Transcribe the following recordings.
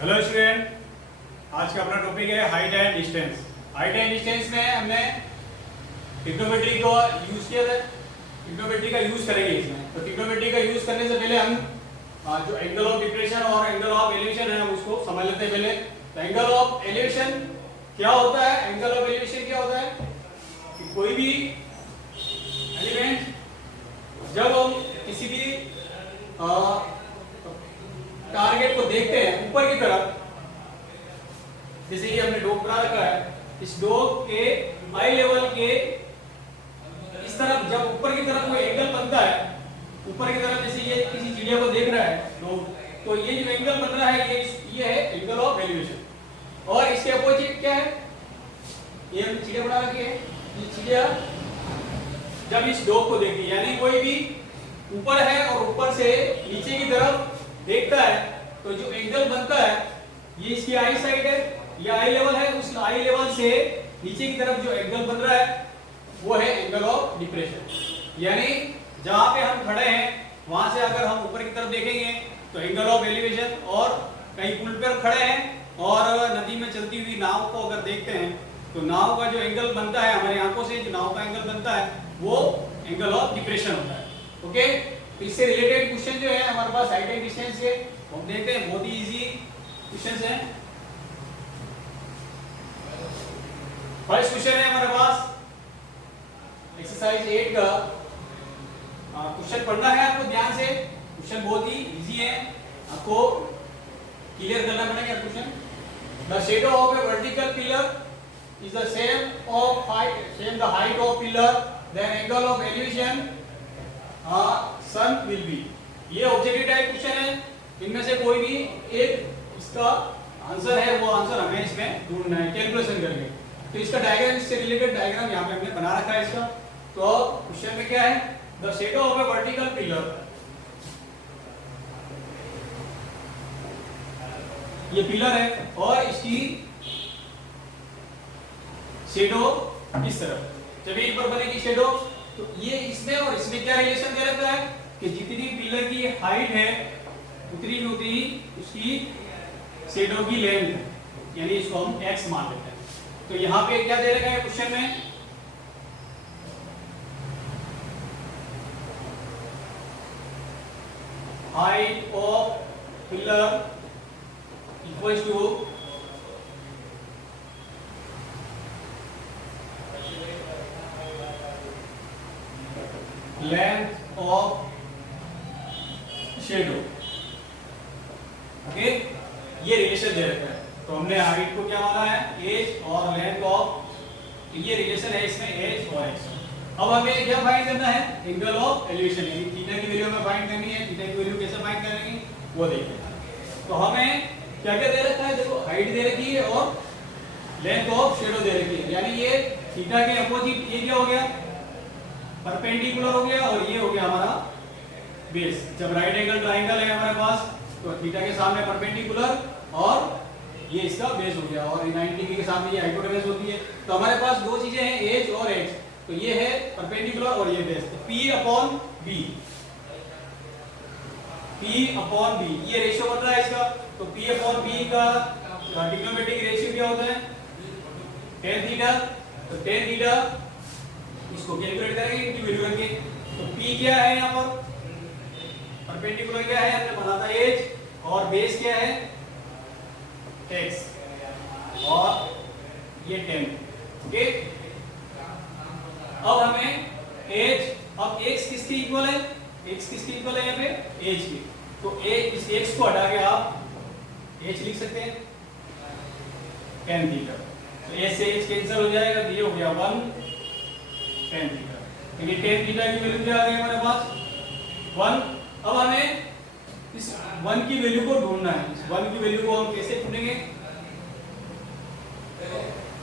Hello student, आज का अपना टॉपिक है height and distance. Height and distance में हमने ट्रिग्नोमेट्री को यूज किया था। ट्रिग्नोमेट्री का यूज करेंगे इसमें। तो ट्रिग्नोमेट्री का यूज करने से पहले हम जो एंगल ऑफ डिप्रेशन और एंगल ऑफ एलिवेशन है हम उसको समझ लेते हैं पहले। तो एंगल ऑफ एलिवेशन क्या होता है? एंगल ऑफ एलिवेशन क्या होता है कि कोई भी एलिमेंट जब हम किसी भी टारगेट को देखते हैं ऊपर की तरफ, जैसे ये हमने डोक बना रखा है, इस डोक के आई लेवल के इस तरफ जब ऊपर की तरफ कोई एंगल बनता है, ऊपर की तरफ जैसे ये किसी चिड़िया को देख रहा है डोक, तो ये जो एंगल बन रहा है ये है एंगल ऑफ एलिवेशन। और इसके अपोजिट क्या है? ये हम चिड़िया बना रखी है, ये चिड़िया जब इस डोक को देखती है, यानी कोई भी ऊपर है और ऊपर से नीचे की तरफ देखता है, तो जो एंगल बनता है ये इसकी आई साइड है, ये आई लेवल है, उस आई लेवल से नीचे की तरफ जो एंगल बन रहा है वो है एंगल ऑफ डिप्रेशन। यानी जहां पे हम खड़े हैं वहां से अगर हम ऊपर की तरफ देखेंगे तो एंगल ऑफ एलिवेशन, और कहीं पुल पर खड़े हैं और नदी में चलती हुई नाव को अगर देखते हैं तो नाव का जो एंगल बनता है हमारी आंखों से, जो नाव का एंगल बनता है वो एंगल ऑफ डिप्रेशन होता है। ओके, इससे रिलेटेड क्वेश्चन जो है हमारे पास हाइट एंड डिस्टेंस के, हम देखते हैं, बहुत ही इजी क्वेश्चंस हैं। फर्स्ट क्वेश्चन है हमारे पास एक्सरसाइज 8 का। क्वेश्चन पढ़ना है आपको ध्यान से, क्वेश्चन बहुत ही इजी है, आपको क्लियर करना पड़ेगा question. The shadow of a vertical pillar is the same the height of pillar, then angle of elevation sun will be। ये ऑब्जेक्टिव टाइप क्वेश्चन है, इनमें से कोई भी एक इसका आंसर है, वो आंसर हमें इसमें ढूंढना है कैलकुलेशन करके। तो इसका डायग्राम, इससे रिलेटेड डायग्राम यहाँ पे हमने बना रखा है इसका। तो क्वेश्चन में क्या है? The shadow of a vertical pillar, ये पिलर है और इसकी शेडो इस तरफ जमीन पर बनेगी शेडो। तो ये इसमें और इसमें क्या रिलेशन दे रखा है कि जितनी पिलर की हाइट है उतनी उसकी शेडो की लेंथ, यानी इसको हम x मान लेते हैं। तो यहाँ पे क्या दे रखा है क्वेश्चन में? Height of pillar equals to length of shadow. Okay, ये रिलेशन दे रखा है। तो हमने हाइट को क्या माना है? एज, और लेंथ ऑफ, ये रिलेशन है इसमें एज और एक्स। अब हमें क्या फाइंड करना है? एंगल ऑफ एलिवेशन, यानी थीटा की वैल्यू हमें फाइंड करनी है। थीटा की वैल्यू कैसे फाइंड करेंगे वो देखते हैं। तो हमें क्या क्या दे रखा है? देखो, हाइट दे रखी है और लेंथ ऑफ शेडो दे रखी है, यानी ये थीटा के अपोजिट ये क्या हो गया? परपेंडिकुलर हो गया, और ये हो गया हमारा बेस। जब राइट एंगल ट्रायंगल है हमारे पास तो थीटा के सामने परपेंडिकुलर और ये इसका बेस हो गया, और 90 डिग्री के सामने ये हाइपोटेनस होती है। तो हमारे पास दो चीजें हैं, एज और एक्स। तो ये है परपेंडिकुलर और ये बेस। तो P अपॉन B, ये रेशियो बन रहा है इसका। तो P अपॉन B का ट्रिग्नोमेट्रिक रेशियो क्या होता है? tan theta. तो tan थीटा इसको कैलकुलेट करेंगे, इनकी वैल्यू रखेंगे। तो P क्या है यहाँ पर? परपेंडिकुलर क्या है? हमने बना था एज, और बेस क्या है? x, और ये 10। ओके, अब हमें एज, अब x किसकी इक्वल है? x किसकी इक्वल है यहाँ पे? एज की। तो इस x को हटा के आप h लिख सकते हैं, tan थीटा। तो h से h कैंसिल हो जाएगा, तो ये हो गया 1 tan थीटा। ये tan थीटा की वैल्यू क्या आ गई हमारे पास? 1। अब हमें इस 1 की वैल्यू को ढूंढना है। इस 1 की वैल्यू को हम कैसे ढूंढेंगे?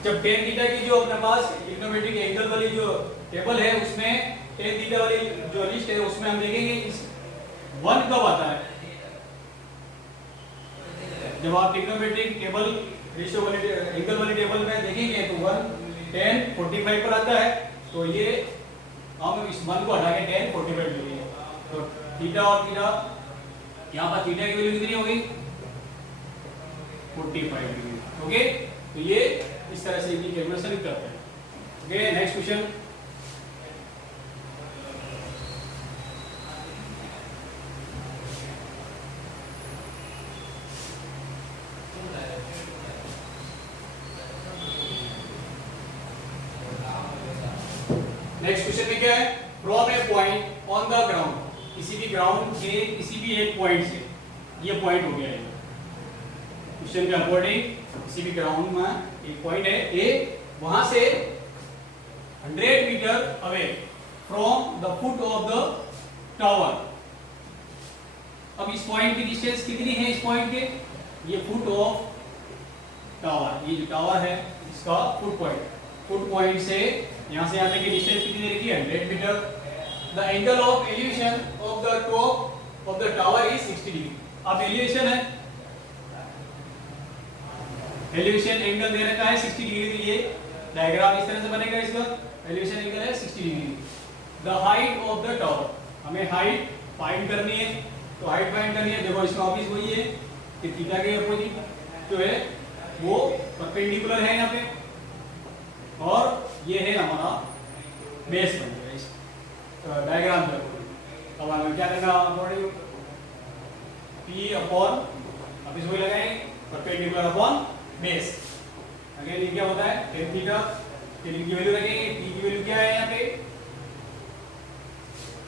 जब tan थीटा की जो अपने पास ट्रिग्नोमेट्रिक एंगल वाली जो टेबल है उसमें tan थीटा वाली जो लिस्ट है उसमें हम देखेंगे इस 1 कब आता है। जब आप ट्रिग्नोमेट्रिक टेबल रेशियो वाली एंगल वाली टेबल में देखेंगे तो 1 tan 45 पर आता है। तो ये हम इस 1 को हटा के tan 45 लेंगे। तो थीटा और थीटा, यहाँ पर थीटा की वैल्यू कितनी होगी? 45 डिग्री। ओके, तो ये इस तरह से इनकी कैलकुलेशन करते हैं। Okay, next question. Next question में क्या है, from A point on the ground, किसी भी ग्राउंड के किसी भी एक पॉइंट से, ये पॉइंट हो गया है क्वेश्चन के अकॉर्डिंग, किसी भी ग्राउंड में एक पॉइंट है ए, वहां से 100 metre away from the foot of the tower. अब इस पॉइंट की डिस्टेंस कितनी है इस पॉइंट के, ये फुट ऑफ टावर, ये जो टावर है इसका फुट पॉइंट से यहां से यहां तक की डिस्टेंस कितनी दे रखी है, 100 metre. The angle of elevation of the top of the tower is 60 degree. अब एलिवेशन है, एलिवेशन एंगल दे रखा है 60 डिग्री, तो ये डायग्राम इस तरह से बनेगा, इसका एलिवेशन एंगल है 60 degree. The height of the tower, हमें हाइट फाइंड करनी है, तो हाइट फाइंड करनी है, देखो इसका ऑफिस वही है कि थीटा के अपोजिट जो है वो परपेंडिकुलर है यहाँ पे, और ये है हमारा बेस बन गया इस डायग्राम के अकॉर्डिंग। अब हमें क्या करना अकॉर्डिंग, P अपॉन, अब इसको लगाएंगे परपेंडिकुलर अपॉन बेस। अगेन ये क्या होता है, tan थीटा, tan की वैल्यू रखेंगे, P की वैल्यू क्या है यहाँ पे,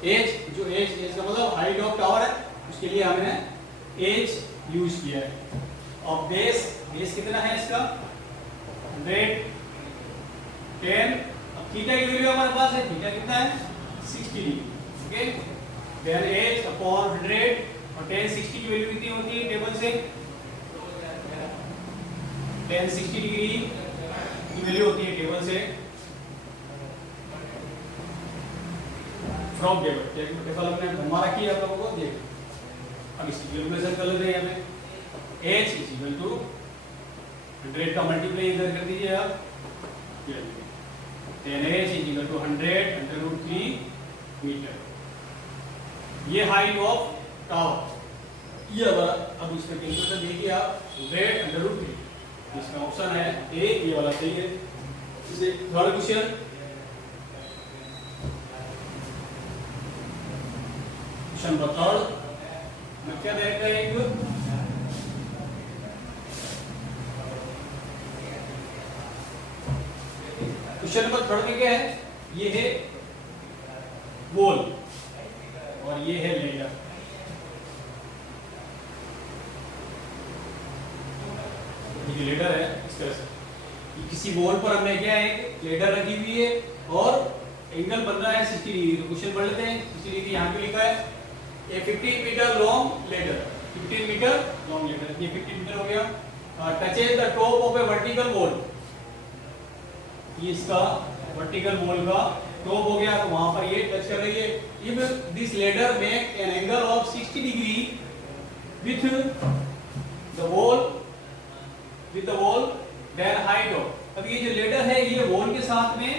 एज, जो एज का मतलब हाइट ऑफ टावर है, उसके लिए हमने एज यूज किया है। और बेस कितना है इसका 110। अब थीटा की वैल्यू हमारे पास है, थीटा कितना है 60 degree. Okay, then H upon 100, और tan 60 की वैल्यू कितनी होती है टेबल से, tan 60 डिग्री की वैल्यू होती है टेबल से, फ्रॉम टेबल हमने घुमा रखी है आप लोगों को देख। अब इसकी कैलकुलेशन कर लेते हैं यहाँ पे, h इज इक्वल टू 100 का मल्टीप्लाई इधर कर दीजिए आप, tan h is equal to 100 metre. ये हाइट ऑफ टावर, ये वाला। अब इसका कैलकुलेशन देखिए आप, 100 इसका ऑप्शन है ए, ये वाला सही है। इसे थर्ड क्वेश्चन, क्वेश्चन नंबर 3 में क्या दे रखा है, एक क्वेश्चन नंबर 3 में क्या है, ये है वॉल और ये है लेडर। ये लेडर है इस तरह से, किसी वॉल पर हमने क्या है लेडर रखी हुई है और एंगल बन रहा है 60 डिग्री। तो क्वेश्चन पढ़ लेते हैं, 60 डिग्री यहाँ पे लिखा है, ये 15 metre long ladder, 15 metre long ladder, ये 15 मीटर हो गया। Touches the top of a vertical wall, ये इसका वर्टिकल वॉल का टॉप हो गया, तो वहां पर ये टच कर रही है। If this ladder make an angle of 60 degree with the wall then height of, अब ये जो लेडर है ये वॉल के साथ में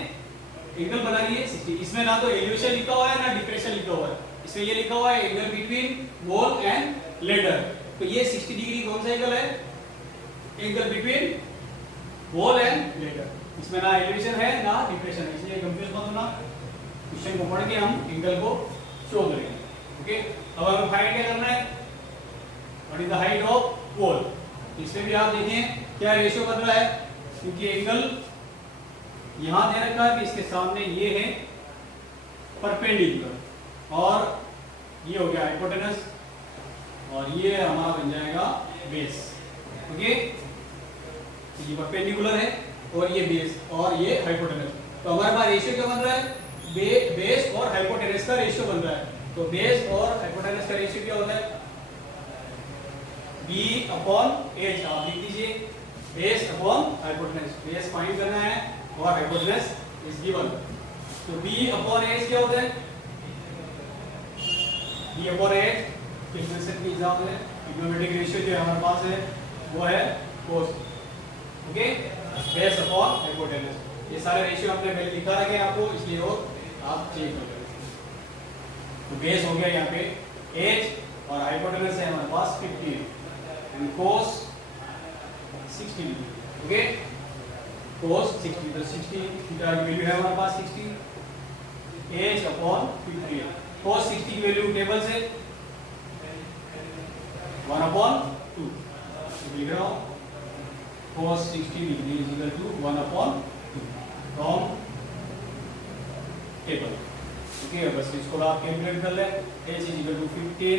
एंगल बना रही है 60। इसमें ना तो एलिवेशन लिखा हुआ है ना डिप्रेशन लिखा हुआ है, इसमें ये लिखा हुआ है angle between wall and ladder. तो ये 60 डिग्री कौन सा एंगल है, angle between wall and ladder. इसमें ना एलिवेशन है ना डिप्रेशन है, इसलिए कंफ्यूज मत होना, क्वेश्चन को पढ़ के हम एंगल को शो करेंगे। ओके, अब हमें फाइंड क्या करना है, what is the height of wall. इसमें भी आप देखें क्या रेशियो बन रहा है, क्योंकि एंगल यहां दे रखा है कि इसके सामने ये है परपेंडिकुलर और ये हो गया हाइपोटेनस और ये हमारा बन जाएगा बेस। ओके, ये परपेंडिकुलर है और ये बेस और ये हाइपोटेनस, तो हमारे पास रेशियो क्या बन रहा है, बेस और हाइपोटेनस का रेशियो बन रहा है। तो बेस और हाइपोटेनस का रेशियो क्या होता है, b अपॉन h, आप लिख दीजिए base upon hypotenuse. Base find करना है और हाइपोटेनस इज गिवन, तो b अपॉन h क्या होता है, b अपॉन h कैलकुलेशन की एग्जांपल है, ट्रिग्नोमेट्रिक रेशियो जो हमारे पास है वो है cos। Okay, base upon hypotenuse, ये सारे रेशियो हमने पहले लिखा रखे हैं आपको, इसलिए और आप चेक कर लेंगे। तो बेस हो गया यहाँ पे h और हाइपोटेनस है हमारे पास 15 and cos 60 degree, okay. cos 60 तो 60 थीटा की वैल्यू है हमारे पास 60 h अपॉन 50। cos 60 की वैल्यू टेबल से 1 अपॉन 2 लिख रहा हूँ। cos 60 degree is equal to 1 upon 2 from table, okay. बस इसको आप कैलकुलेट कर लें। h इज इक्वल टू 50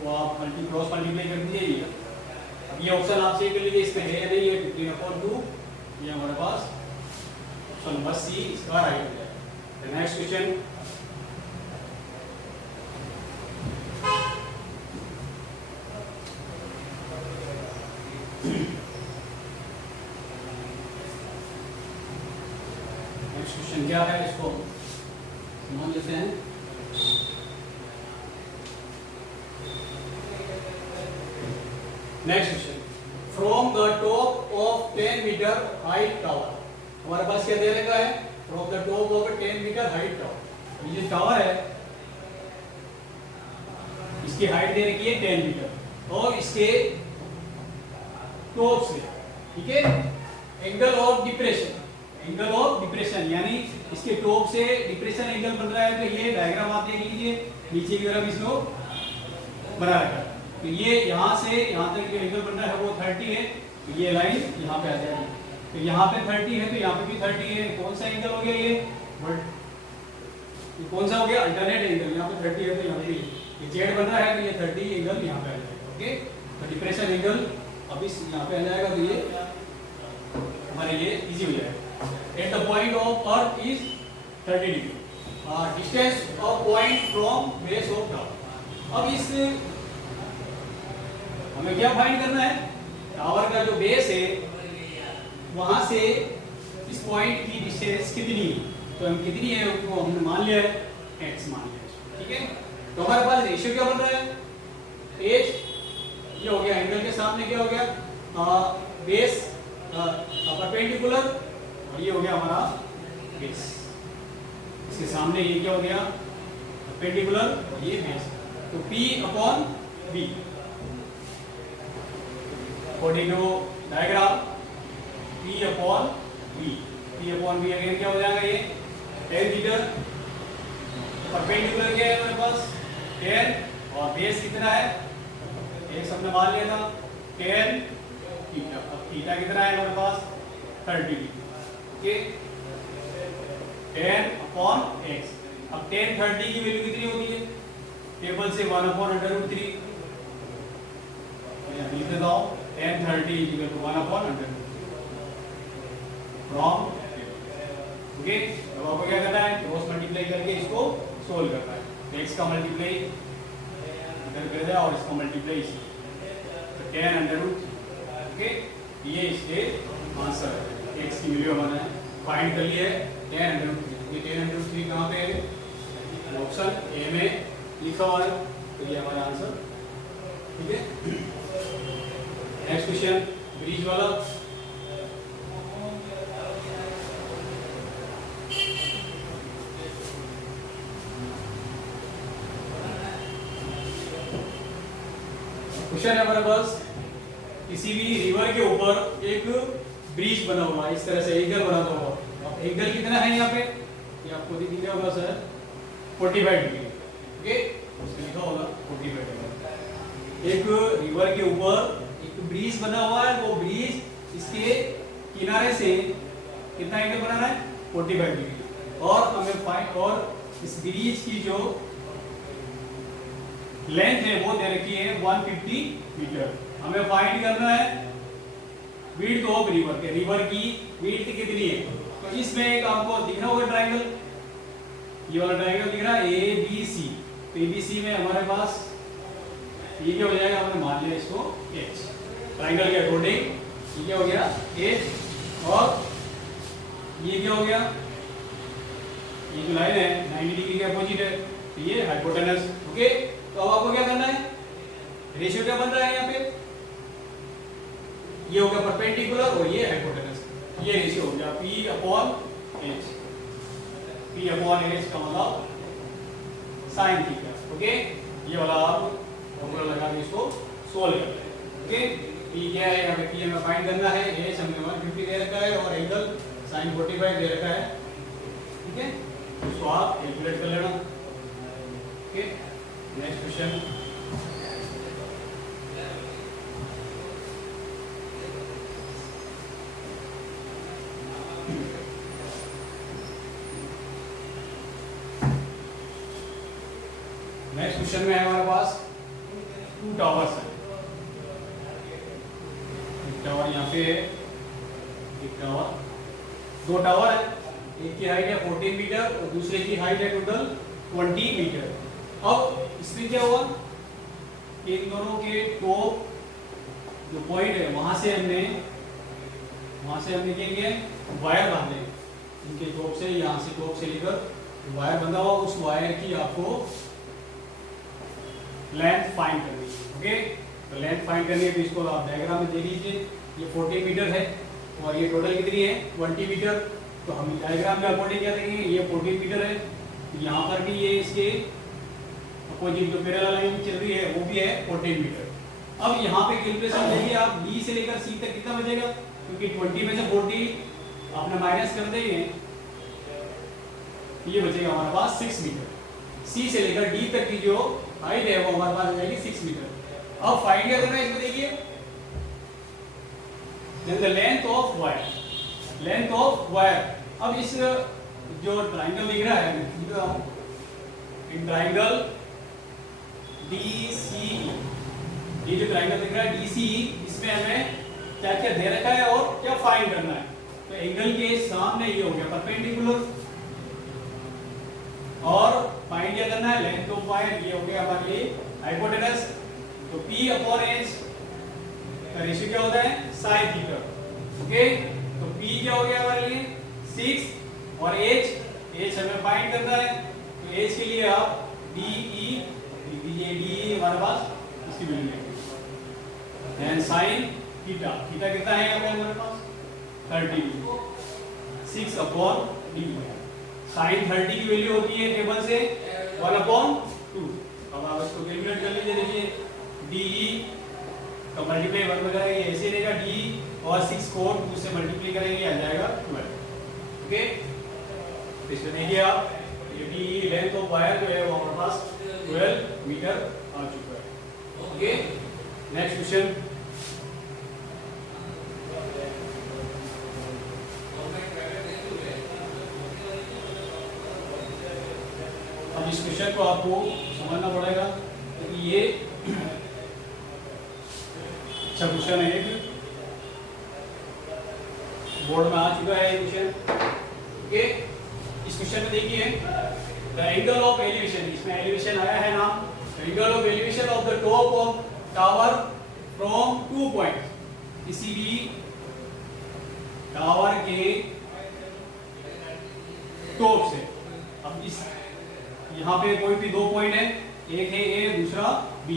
तो आप क्रॉस मल्टीप्लाई कर दीजिए। अब ये ऑप्शन आप चेक कर लीजिए, इसमें है या नहीं है 15 अपॉन 2, ये हमारे पास ऑप्शन नंबर सी इसका राइट हो जाएगा। नेक्स्ट क्वेश्चन, नेक्स्ट क्वेश्चन क्या है इसको समझ लेते हैं। Next question, from the top of 10 metre height tower, हमारे पास क्या दे रखा है, from the top of 10 metre height tower. ये जो टावर है इसकी हाइट दे रखी है 10 मीटर और इसके टॉप से, ठीक है, angle of depression, angle of depression यानी इसके टॉप से डिप्रेशन एंगल बन रहा है। तो ये डायग्राम आप देख लीजिए, नीचे की तरफ इसको बना रखा है। तो ये यहाँ से यहाँ तक जो एंगल बन रहा है वो 30 है, तो ये लाइन यहाँ पे आ जाएगी। तो यहाँ पे 30 है तो यहाँ पे भी 30 है। कौन सा एंगल हो गया ये कौन सा हो गया, अल्टरनेट एंगल। यहाँ पे 30 है तो यहाँ पे ये जेड बन रहा है तो ये 30 एंगल यहाँ पे आ जाएगा, ओके। तो डिप्रेशन एंगल अब इस यहाँ पे आ जाएगा, तो ये हमारे लिए इजी हो जाएगा। At the point of earth is 30 degree, distance of point from base of tower. अब इस हमें क्या फाइंड करना है, टावर का जो बेस है वहां से इस पॉइंट की डिस्टेंस कितनी है। तो हम कितनी है वो हमने मान लिया है, x मान लिया है, ठीक है। तो हमारे पास रेशियो क्या बन रहा है, h ये हो गया एंगल के सामने क्या हो गया बेस परपेंडिकुलर, और ये हो गया हमारा बेस। इसके सामने ये क्या हो गया परपेंडिकुलर और ये बेस। तो p upon v according to diagram p upon v again क्या हो जाएगा, ये 10 मीटर। परपेंडिकुलर क्या है हमारे पास 10 और बेस कितना है, एक हमने मान लिया था 10 थीटा। अब थीटा कितना है हमारे पास 30 डिग्री, ओके। 10 upon x। अब 10 30 की वैल्यू कितनी होती है, टेबल से 1 अपॉन √3 लिख देता हूँ। 10 30 is equal to 1 upon √3 from, okay. अब आपको क्या करना है, क्रॉस मल्टीप्लाई करके इसको सोल्व करना है। x का मल्टीप्लाई इधर कर दिया और इसका मल्टीप्लाई इसी, तो 10 √3, ओके। ये इसके आंसर है, x की वैल्यू हमने फाइंड कर ली है 10 √3। ये 10 √3 कहाँ पे है, ऑप्शन ए में लिखा हुआ है, तो ये हमारा आंसर, ठीक है। नेक्स्ट क्वेश्चन, ब्रिज वाला। क्वेश्चन है हमारे पास, किसी भी रिवर के ऊपर एक ब्रिज बना हुआ है, इस तरह से एंगल बना हुआ। अब एंगल कितना है यहाँ पे, ये आपको दिख रहा होगा सर 45 डिग्री, ओके। उसमें लिखा होगा 45 डिग्री। एक रिवर के ऊपर एक ब्रिज बना हुआ है, वो ब्रिज इसके किनारे से कितना एंगल बना रहा है 45 डिग्री। और हमें फाइंड, और इस ब्रिज की जो लेंथ है वो दे रखी है 150 मीटर। हमें फाइंड करना है विड्थ ऑफ रिवर के, रिवर की विड्थ कितनी है। तो इसमें एक आपको दिख रहा होगा ट्रायंगल, ये वाला ट्रायंगल दिख रहा है ABC। तो ABC में हमारे पास ये क्या हो जाएगा, हमने मान लिया इसको h, ट्रायंगल के अकॉर्डिंग ये क्या हो गया h, और ये क्या हो गया, ये जो लाइन है 90 डिग्री के अपोजिट है, तो ये हाइपोटेनस, ओके। तो अब आपको क्या करना है, रेशियो क्या बन रहा है यहाँ पे, ये हो गया परपेंडिकुलर और ये हाइपोटेनस, ये रेशियो हो गया p upon h। p upon h का मतलब साइन थीटा, ओके। ये वाला आप फॉर्मूला लगा के इसको सोल्व करते हैं, ओके। पी क्या है, यहाँ पे पी हमें फाइंड करना है। एच हमने 150 दे रखा है और एंगल sin 45 दे रखा है। ठीक है, उसको आप कैलकुलेट कर लेना। Okay, next question. Next question में है हमारे पास 2 टावर्स है। एक टावर यहाँ पे है, एक टावर, 2 टावर है। एक की हाइट है 14 मीटर और दूसरे की हाइट है टोटल 20 मीटर। अब इसमें क्या हुआ कि इन दोनों के टॉप जो पॉइंट है वहां से हमने क्या किया, वायर बांधे। इनके टॉप से, यहाँ से टॉप से लेकर वायर बंधा हुआ, उस वायर की आपको लेंथ फाइंड करनी है। ओके, तो लेंथ फाइंड करनी है तो इसको आप डायग्राम में देख लीजिए। ये 40 मीटर है और ये टोटल कितनी है 20 मीटर। तो हम डायग्राम में अकॉर्डिंग क्या देखेंगे, ये 40 मीटर है, तो यहाँ पर भी ये इसके अपोजिट जो पैरेलल लाइन चल रही है वो भी है 40 मीटर। अब यहाँ पे कैलकुलेशन देखिए आप, बी से लेकर सी तक कितना बचेगा, क्योंकि 20 में से 40 आपने माइनस कर देंगे, ये बचेगा हमारे पास 6 मीटर। सी से लेकर डी तक की जो हाइट है वो हमारे पास हो जाएगी 6 मीटर। अब फाइंड क्या करना है इसमें देखिए, then the length of wire, length of wire. अब इस जो ट्राइंगल दिख रहा है, इन ट्राइंगल DCE, ये जो ट्राइंगल दिख रहा है DCE, इसमें हमें क्या क्या दे रखा है और क्या फाइंड करना है। तो एंगल के सामने ये हो गया परपेंडिकुलर, और फाइंड क्या करना है, लेंथ ऑफ वायर, ये हो गया हमारे लिए हाइपोटेनस। तो P/H का रेशियो क्या होता है, sin थीटा। ओके, तो P क्या हो गया हमारे लिए 6 और H हमें फाइंड करना है। तो H के लिए आप DE लिख दीजिए, DE हमारे पास इसकी वैल्यू है। देन sin थीटा, थीटा कितना है यहाँ पे हमारे पास 30, 6/d। sin 30 की वैल्यू होती है टेबल से 1/2। अब आप इसको कैलकुलेट कर लीजिए। देखिए DE का मल्टीप्लाई 1 वगैरह ये ऐसे रहेगा, DE और 6 को 2 से मल्टीप्लाई करेंगे आ जाएगा 12। ओके, तो इसमें देखिए आप, ये DE लेंथ ऑफ वायर जो है वो हमारे पास 12 मीटर आ चुका है। Okay, next question. अब इस क्वेश्चन को आपको समझना पड़ेगा क्योंकि ये अच्छा क्वेश्चन है, बोर्ड में आ चुका है क्वेश्चन। ओके, इस क्वेश्चन में देखिए द एंगल ऑफ एलिवेशन, इसमें एलिवेशन आया है नाम, angle of elevation of the top of tower from 2 point, किसी भी टावर के टॉप से। अब इस यहाँ पे कोई भी 2 पॉइंट है, एक है A दूसरा B,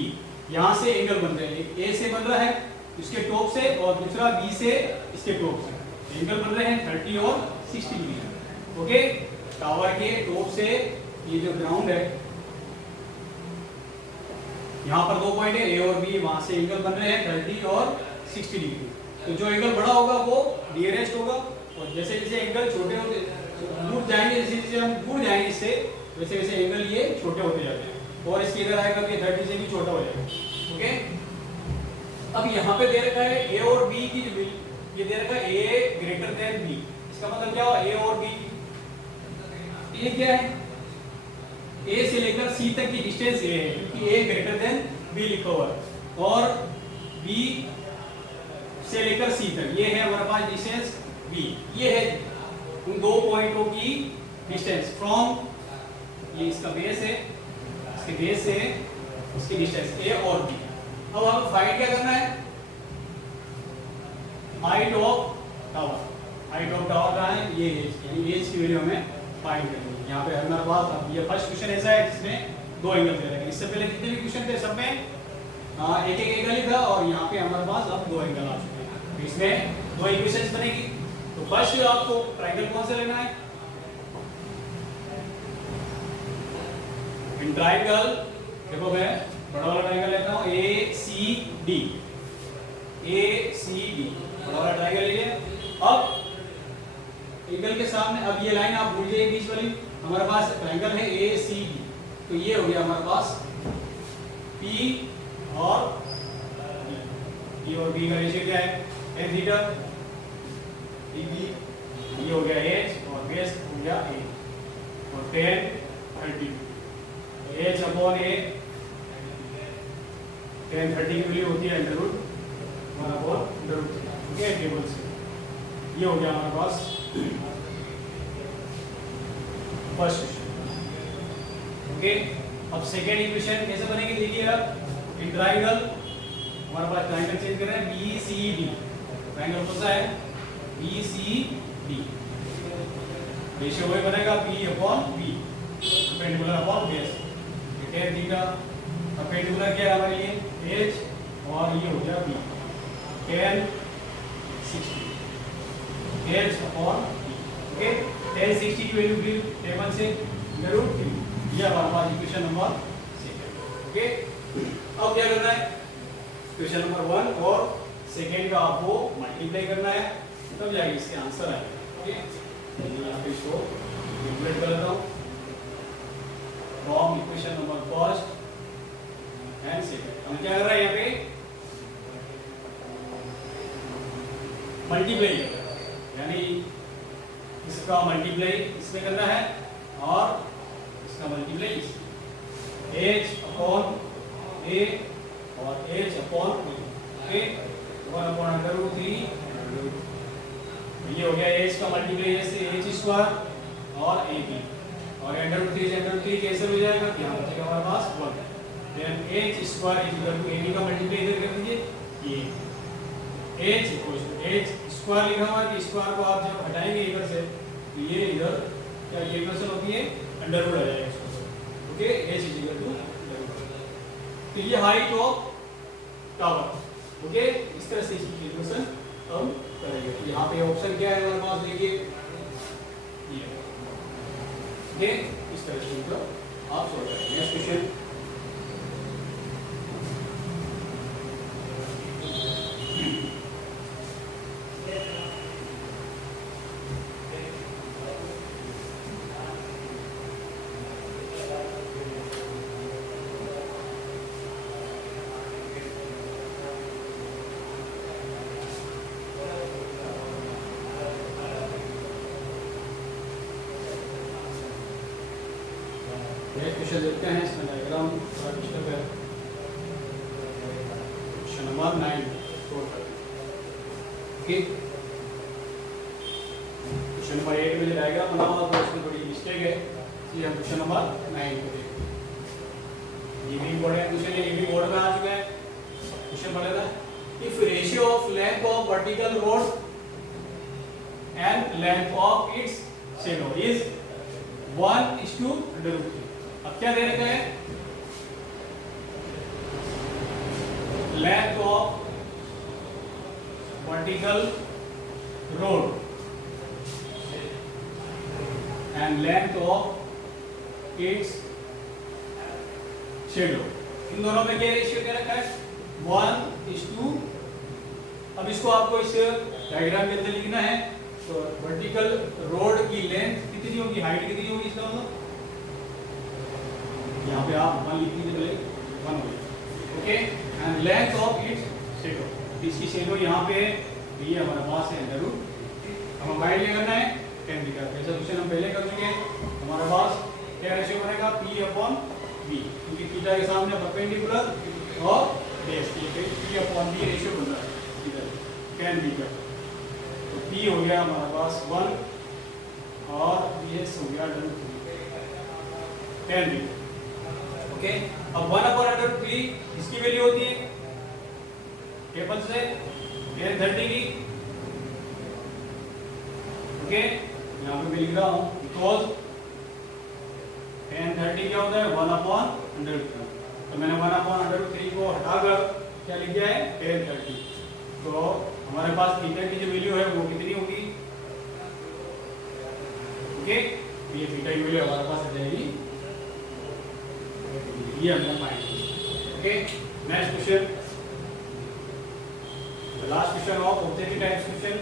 यहाँ से एंगल बन रहे हैं, एक A से बन रहा है इसके टॉप से और दूसरा B से इसके टॉप से, एंगल बन रहे हैं 30 और 60 डिग्री। ओके, टावर के टॉप से ये जो ग्राउंड है, यहाँ पर 2 पॉइंट है A और B, वहां से एंगल बन रहे हैं 30 और 60 डिग्री। तो जो एंगल बड़ा होगा वो नियरेस्ट होगा, और जैसे जैसे एंगल छोटे होते दूर जाएंगे, जैसे जैसे हम दूर जाएंगे इससे, वैसे वैसे एंगल ये छोटे होते जाते हैं, और इसके इधर आएगा कि 30 से भी छोटा हो जाएगा। ओके, अब यहाँ पे दे रखा है A और B की, ये दे रखा है A ग्रेटर देन B, इसका मतलब क्या हुआ, A और B, ये क्या है, A से लेकर C तक की डिस्टेंस A है क्योंकि A ग्रेटर देन B लिखा हुआ है, और B से लेकर C तक ये है हमारे पास डिस्टेंस B, ये है उन 2 पॉइंटों की डिस्टेंस फ्रॉम, ये इसका बेस है, इसके बेस से इसकी डिस्टेंस A और B। अब हमें फाइंड क्या करना है, height of tower, height of tower का है ये यानी एज की वैल्यू हमें फाइंड करनी है। यहाँ पे हमारे पास अब ये फर्स्ट क्वेश्चन ऐसा है जिसमें 2 एंगल दे रखे हैं, इससे पहले जितने भी क्वेश्चन थे सब में एक एक एंगल ही था, और यहाँ पे हमारे पास अब 2 एंगल आ चुके हैं, तो इसमें 2 इक्वेशंस बनेगी। तो फर्स्ट आपको ट्रायंगल कौन सा लेना है, इन ट्रायंगल देखो मैं बड़ा वाला ट्रायंगल लेता हूँ ACD, ACD बड़ा वाला ट्रायंगल लीजिए। अब एंगल के सामने अब ये लाइन आप भूल जाइए बीच वाली, हमारे पास ट्रायंगल है ACD, तो ये हो गया हमारे पास P और B। E और B का रेशियो क्या है? tan theta. DB ये हो गया H और बेस हो गया A और tan 30 H upon A, tan 30 की वैल्यू होती है under root 1 upon under root 3, ठीक है, टेबल से। ये हो गया हमारे पास फर्स्ट क्वेश्चन। ओके, अब सेकेंड इक्वेशन कैसे बनेगी देखिए आप। इन ट्रायंगल हमारे पास ट्रायंगल चेंज कर रहे हैं BCD, ट्रायंगल कौन सा है? BCD। रेशियो वही बनेगा P upon B, perpendicular upon base, tan theta. अब पेंडिकुलर क्या है हमारे लिए? H और ये हो गया B, tan 60 H upon B। Okay, tan 60 की वैल्यू भी टेबल से रूट 3, ये हमारे पास इक्वेशन नंबर सेकंड। ओके, अब क्या करना है? क्वेश्चन नंबर 1 और सेकंड का आपको मल्टीप्लाई करना है, तब जाके इसके आंसर आएगा। ओके, यहाँ पे इसको कैलकुलेट कर लेता हूँ from equation number first and second. हम क्या कर रहे हैं यहाँ पे? मल्टीप्लाई कर रहे हैं, यानी इसका मल्टीप्लाई इसमें करना है और इसका मल्टीप्लाई H अपॉन A और H upon B, okay, 1 upon under root 3। ये हो गया H का मल्टीप्लाई से H स्क्वायर और AB, और अंडर रूट 3 से अंडर रूट 3 कैंसिल हो जाएगा, यहाँ बचेगा हमारे पास 1। Then H square equal to AB का मल्टीप्लाई इधर कर दीजिए, ये H स्क्वायर लिखा हुआ है कि स्क्वायर को आप जब हटाएंगे इधर से, तो ये इधर क्या ये इक्वेशन होती है अंडर रूट आ जाएगा इसको। Okay, H equal to under root, तो ये हाइट ऑफ टावर। ओके, इस तरह से इसकी कैलकुलेशन हम करेंगे। तो यहाँ पे ऑप्शन क्या है हमारे पास देखिए, ये ओके, इस तरह से मतलब आप सॉल्व करेंगे। नेक्स्ट क्वेश्चन, क्वेश्चन देखते हैं, इसमें डायग्राम थोड़ा डिस्टर्ब है। क्वेश्चन नंबर 9 सोल्व करते हैं। ओके, क्वेश्चन नंबर 8 में जो डायग्राम बना हुआ तो उसमें थोड़ी मिस्टेक है, इसलिए हम क्वेश्चन नंबर 9 को देखते हैं। ये भी इंपॉर्टेंट क्वेश्चन है, ये भी बोर्ड में आ चुका है। क्वेश्चन पढ़ेगा, if ratio of length of vertical rod and length of its shadow is 1:√3। अब क्या दे रखा है? Length of vertical rod and length of its shadow, इन दोनों में क्या रेशियो दे रखा है? 1:। अब इसको आपको इस डायग्राम के अंदर लिखना है। तो वर्टिकल रोड की लेंथ कितनी होगी, हाइट कितनी होगी, इसका मतलब यहाँ पे आप 1 लिख दीजिए, पहले 1 हो गया। Okay, and length of its shadow, इसकी शैडो यहाँ पे ये हमारे पास है अंडर रूट। हमें वाइड ले करना है tan थीटा, जैसा क्वेश्चन हम पहले कर चुके हैं। हमारे पास क्या रेशियो बनेगा? P अपॉन B, क्योंकि थीटा के सामने परपेंडिकुलर और बेस, ये P अपॉन B रेशियो बन रहा है इधर tan थीटा। तो P हो गया हमारे पास 1 और BS हो गया tan थीटा। ओके, अब 1/√3 इसकी वैल्यू होती है टेबल से tan 30 की। ओके, यहाँ पे मैं लिख रहा हूँ बिकॉज tan 30 क्या होता है? 1/√3। तो मैंने 1/√3 को हटाकर क्या लिख दिया है? tan 30। तो हमारे पास थीटा की जो वैल्यू है वो कितनी होगी? ओके, ये थीटा की वैल्यू हमारे पास आ जाएगी, ये हमने फाइंड किया। Okay, next question, question of objective types question.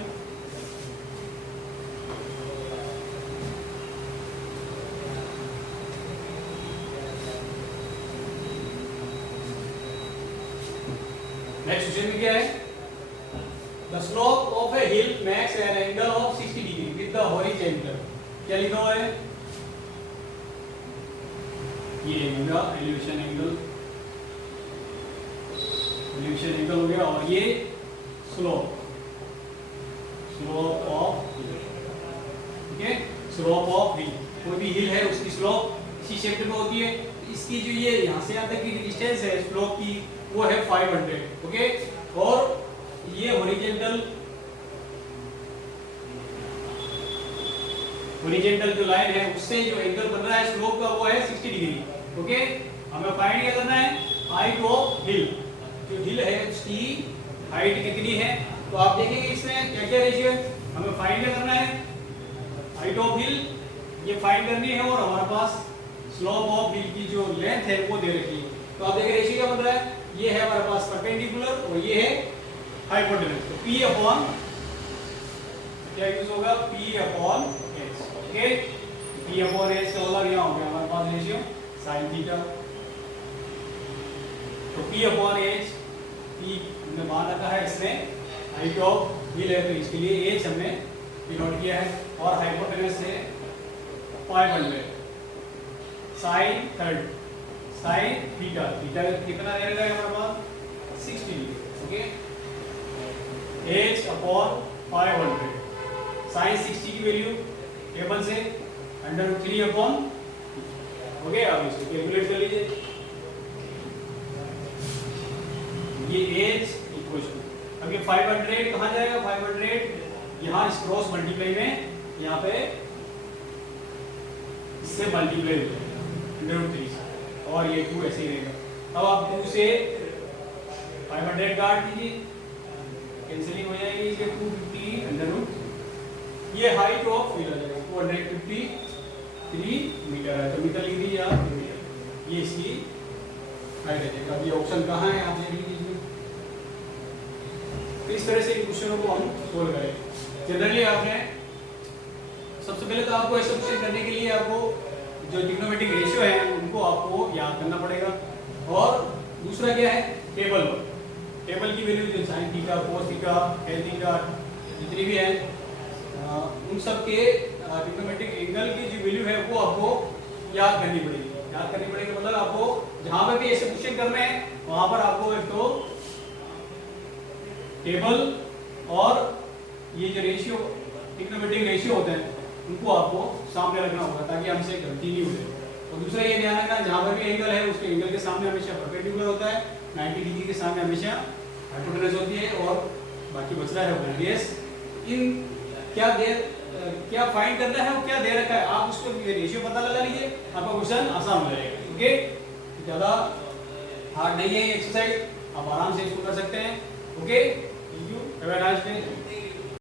Next question में क्या है? The slope of A hill makes an angle of 60 degree with the horizontal. क्या लिखा हुआ है? ये एलिवेशन एंगल हो गया, और ये स्लोप ऑफ हिल। ठीक है, स्लोप ऑफ हिल, कोई भी हिल है उसकी स्लोप इसी शेप में होती है। इसकी जो ये यहाँ से यहाँ तक की डिस्टेंस है स्लोप की, वो है 500। ओके, और ये हॉरिजॉन्टल जो लाइन है उससे जो एंगल बन रहा है स्लोप का, वो है 60 डिग्री। ओके, हमें फाइंड क्या करना है? हाइट ऑफ हिल। जो हिल है उसकी हाइट कितनी है? तो आप देखेंगे इसमें क्या क्या रेशियो है। हमें फाइंड क्या करना है? हाइट ऑफ हिल ये फाइंड करनी है, और हमारे पास स्लोप ऑफ हिल की जो लेंथ है वो दे रखी है। तो आप देखिए रेशियो क्या बन रहा है? ये है हमारे पास परपेंडिकुलर और ये है हाइपोटेनस। तो P अपॉन क्या यूज होगा? P upon H। Okay, P upon H का मतलब यहाँ हो गया हमारे पास रेशियो sin थीटा। तो P अपॉन H, P हमने मान रखा है, इसमें हाइट ऑफ हिल है तो इसके लिए H हमने डिनोट किया है, और हाइपोटेनस है 500 sin थीटा। थीटा कितना रहेगा हमारे पास? 60 degree. Okay, H upon 500 sin 60 की वैल्यू टेबल से √3 अपॉन। ओके, अब इसको कैलकुलेट कर लीजिए। ये H इक्वल टू, अब ये 500 कहाँ जाएगा? 500 यहाँ इस क्रॉस मल्टीप्लाई में यहाँ पे इससे मल्टीप्लाई हो जाएगा √3 से, और ये 2 ऐसे ही रहेगा। अब आप 2 से 500 काट दीजिए, कैंसिलिंग हो जाएगी। ये 250 ये हाइट ऑफ हिल आ जाएगा 253 मीटर है, तो मीटर लिख दीजिए आप। ये इसकी हाइट आ जाएगा। अब ये ऑप्शन कहाँ है आप देख लीजिए। इस तरह से इन क्वेश्चनों को हम सोल्व करें। जनरली आपने सबसे पहले तो आपको ऐसा क्वेश्चन करने के लिए आपको जो ट्रिग्नोमेट्रिक रेशियो है उनको आपको याद करना पड़ेगा, और दूसरा क्या है? टेबल की वैल्यू जो sin theta, cos theta, tan theta जितनी भी है उन सब के ट्रिग्नोमेट्रिक एंगल की जो वैल्यू है वो आपको याद करनी पड़ेगी। मतलब आपको जहां पर भी ऐसे क्वेश्चन करने हैं वहां पर आपको एक तो टेबल और ये जो रेशियो ट्रिग्नोमेट्रिक रेशियो होते हैं उनको आपको सामने रखना होगा, ताकि हमसे गलती नहीं हो जाए। और दूसरा ये ध्यान रखना, जहां पर भी एंगल है उसके एंगल के सामने हमेशा परपेंडिकुलर होता है, 90 डिग्री के सामने हमेशा हाइपोटेनस होती है, और बाकी बच रहा है रेडियस। इन क्या फाइंड करना है और क्या दे रखा है, आप उसको रेशियो पता लगा लीजिए, आपका क्वेश्चन आसान हो जाएगा। ओके, ज़्यादा हार्ड नहीं है ये एक्सरसाइज, आप आराम से इसको कर सकते हैं। Okay, thank you, have a nice day.